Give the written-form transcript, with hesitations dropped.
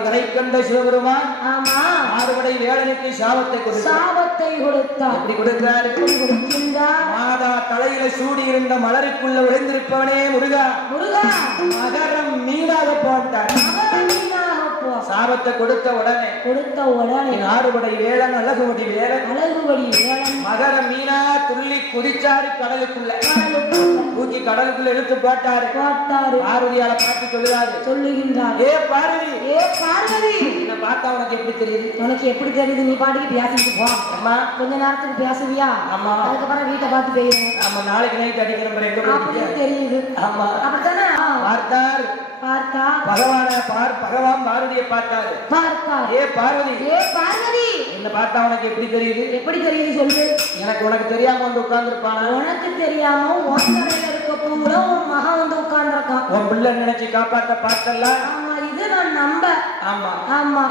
இவரை கண்ட சிவபெருமான் ஆமா ஆறுபடை வேலனுக்கு சாபத்தை கொடுத்தார். எப்படி கொடுக்கிறார்? மாதா தலையில சூடி இருந்த மலருக்குள்ள விளைந்திருப்பவனே முருகா முருகா மகரம் மீனாக போட்டார். சாபத்தை கொடுத்த உடனே ஆறுபடை வேலன் அழகுபடி வேலன் மகர மீனா துள்ளி குதிச்சாரு கடலுக்குள்ள. தூக்கி கடலுக்குள்ள எடுத்து போட்டாரு. பார்வதியால பார்த்து சொல்லுகின்றார், ஏ பார்வதி என்ன பார்த்தா உனக்கு எப்படி தெரியுது? உனக்கு எப்படி தெரியுது? நீ பாட்டுக்கு பேசிட்டு போ. அம்மா கொஞ்ச நேரத்துக்கு பேசுவியா? ஆமா. அதுக்கப்புறம் வீட்டை பார்த்து போயிடும். ஆமா, நாளைக்கு நைட் அடிக்கிற தெரியுது. ஆமா, அப்படித்தானே பார்த்தா பகவான் பார்வதியை பார்த்தாரு. ஏ பார்வதி என்ன பார்த்தா உனக்கு எப்படி தெரியுது? எப்படி தெரியுது சொல்லு. உனக்கு தெரியாம வந்து உட்கார்ந்துருப்பானா? உனக்கு தெரியாம உன் இருக்க பூவுல உன் மகன் வந்து உட்கார்ந்துருக்கான். உன் பிள்ளை நினைச்சு காப்பாத்த பார்த்தல. ஆமா, இது நான் நம்ப. ஆமா ஆமா